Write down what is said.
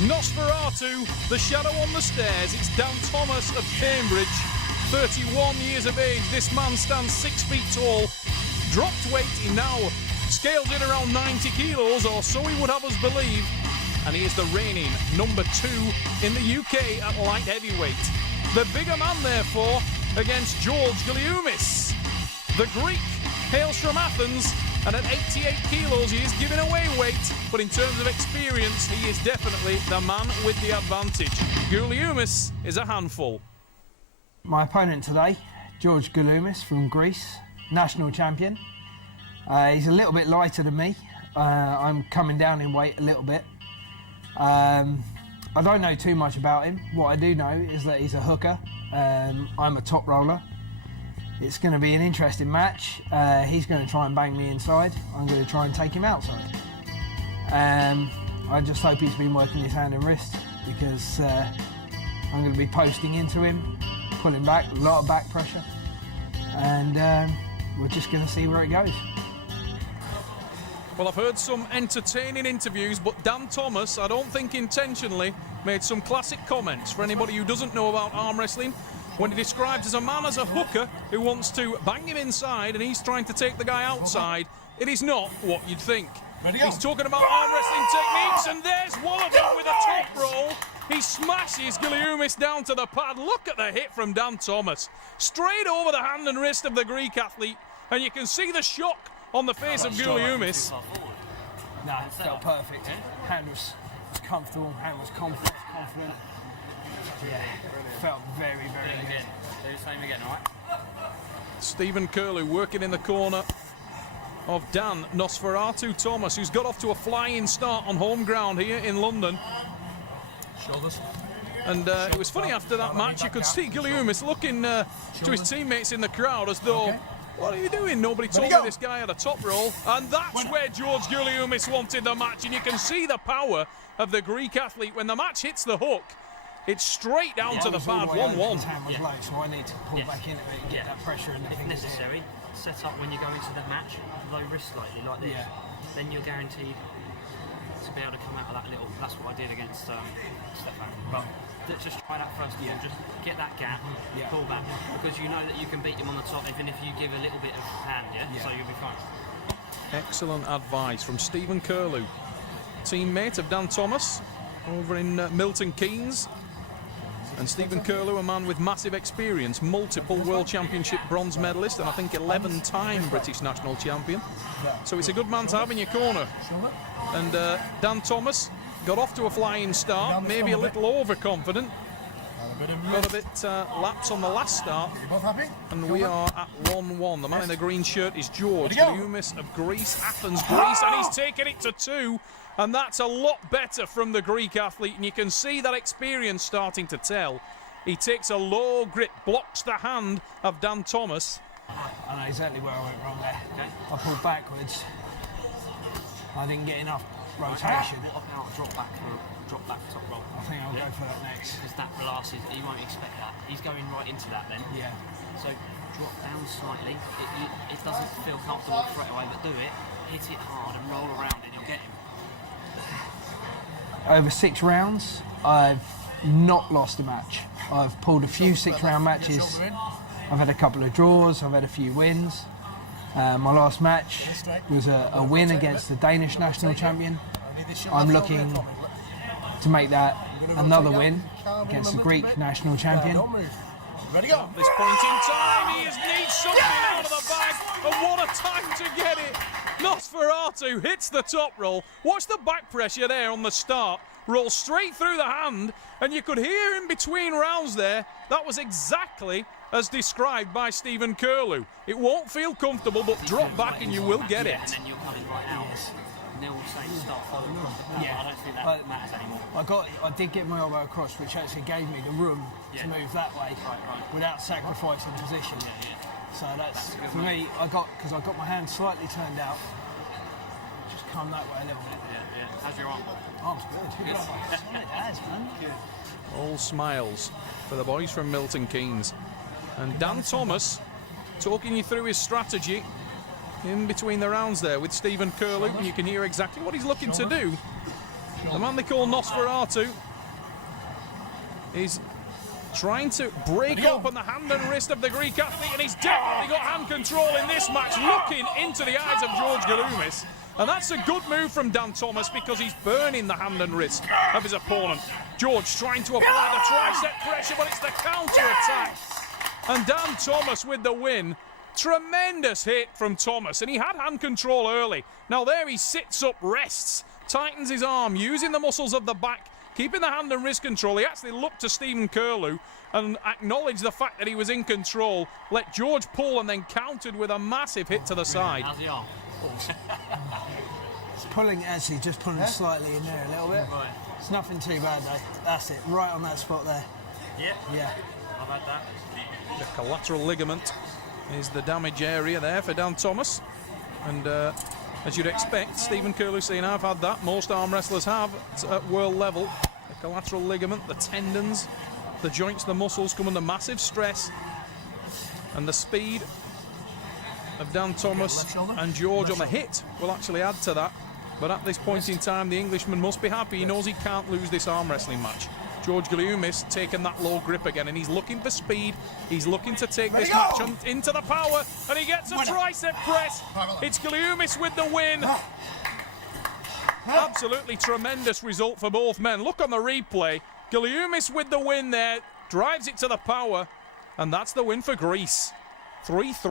Nosferatu, the shadow on the stairs. It's Dan Thomas of Cambridge, 31 years of age. This man stands 6 feet tall. Dropped weight, he now scales in around 90 kilos, or so he would have us believe. And he is the reigning number 2 in the UK at light heavyweight. The bigger man, therefore, against George Goulioumis. The Greek hails from Athens, and at 88 kilos he is giving away weight, but in terms of experience he is definitely the man with the advantage. Goulioumis is a handful. My opponent today, George Goulioumis from Greece, national champion. He's a little bit lighter than me. I'm coming down in weight a little bit. I don't know too much about him. What I do know is that he's a hooker. I'm a top roller. It's going to be an interesting match. He's going to try and bang me inside. I'm going to try and take him outside. I just hope he's been working his hand and wrist, because I'm going to be posting into him, pulling back, a lot of back pressure, and we're just going to see where it goes. Well, I've heard some entertaining interviews, but Dan Thomas, I don't think intentionally, made some classic comments for anybody who doesn't know about arm wrestling, when he describes as a man as a hooker who wants to bang him inside and he's trying to take the guy outside. It is not what you'd think. He's talking about arm wrestling techniques, and there's one of them with a top roll. He smashes Goulioumis down to the pad. Look at the hit from Dan Thomas. Straight over the hand and wrist of the Greek athlete, and you can see the shock on the face of Goulioumis. No, it felt perfect. Hand was comfortable, hand was confident. Yeah, felt very, very good. Do the same again, all right? Stephen Curlew working in the corner of Dan Nosferatu Thomas, who's got off to a flying start on home ground here in London. Shoulders. And it was funny, after that match, you could see Goulioumis looking to his teammates in the crowd as though, what are you doing? Nobody told me this guy had a top roll. And that's where George Goulioumis wanted the match. And you can see the power of the Greek athlete. When the match hits the hook, it's straight down to the pad, 1-1. Low, so I need to pull back into it and get that pressure. And if necessary, set up when you go into the match, low risk slightly like this. Then you're guaranteed to be able to come out of that little. That's what I did against Stefan. But just try that first of all. Just get that gap, pull back, because you know that you can beat him on the top, even if you give a little bit of hand. So you'll be fine. Excellent advice from Stephen Curlew, teammate of Dan Thomas over in Milton Keynes. And Stephen Curlew, a man with massive experience, multiple World Championship bronze medalist, and I think 11-time British national champion. So it's a good man to have in your corner. And Dan Thomas got off to a flying start, maybe a little overconfident. Got a bit lapse on the last start. And we are at 1-1. The man in the green shirt is George Goulioumis of Greece, Athens, Greece, and he's taken it to 2. And that's a lot better from the Greek athlete, and you can see that experience starting to tell. He takes a low grip, blocks the hand of Dan Thomas. I know exactly where I went wrong there. I pulled backwards. I didn't get enough rotation. What about drop back top roll? I think I'll go for that next. Because that relaxes, he won't expect that. He's going right into that then. Yeah. So drop down slightly. It doesn't feel comfortable straight away, but do it. Hit it hard and roll around and you'll get him. Over 6 rounds, I've not lost a match. I've pulled a few 6-round matches. I've had a couple of draws, I've had a few wins. My last match was a win against the Danish national champion. I'm looking to make that another win against the Greek national champion. Ready, go. At this point in time, he needs something out of the bag, and what a time to get it. Nosferatu hits the top roll. Watch the back pressure there on the start. Rolls straight through the hand, and you could hear in between rounds there, that was exactly as described by Stephen Curlew. It won't feel comfortable, but drop back and you will get it. And then you're coming right out. They'll say start following across the pad. I don't think that matters anymore. I did get my elbow across, which actually gave me the room to move that way without sacrificing position. So that's for me. Because I got my hand slightly turned out. Just come that way a little bit. How's your arm? Arm's good. It has, man. All smiles for the boys from Milton Keynes. And Dan Thomas talking you through his strategy in between the rounds there with Stephen Curlew. You can hear exactly what he's looking to do. The man they call Nosferatu is trying to break open the hand and wrist of the Greek athlete, and he's definitely got hand control in this match, looking into the eyes of George Goulioumis. And that's a good move from Dan Thomas because he's burning the hand and wrist of his opponent. George trying to apply the tricep pressure, but it's the counter-attack. And Dan Thomas with the win. Tremendous hit from Thomas, and he had hand control early. Now there he sits up, rests, tightens his arm, using the muscles of the back, keeping the hand and wrist control. He actually looked to Stephen Curlew and acknowledged the fact that he was in control, let George pull, and then countered with a massive hit to the side. How's the arm? It's pulling, actually, just pulling slightly in there a little bit. Right. It's nothing too bad though. That's it, right on that spot there. Yeah. Yeah. I've had that. The collateral ligament is the damage area there for Dan Thomas. And as you'd expect, Stephen Curlew saying, I've had that. Most arm wrestlers have at world level. The collateral ligament, the tendons, the joints, the muscles come under massive stress. And the speed of Dan Thomas and George on the hit will actually add to that. But at this point in time, the Englishman must be happy. He knows he can't lose this arm wrestling match. George Goulioumis taking that low grip again, and he's looking for speed. He's looking to take this match into the power, and he gets a tricep press. It's Goulioumis with the win. Absolutely tremendous result for both men. Look on the replay. Goulioumis with the win there, drives it to the power, and that's the win for Greece. 3-3.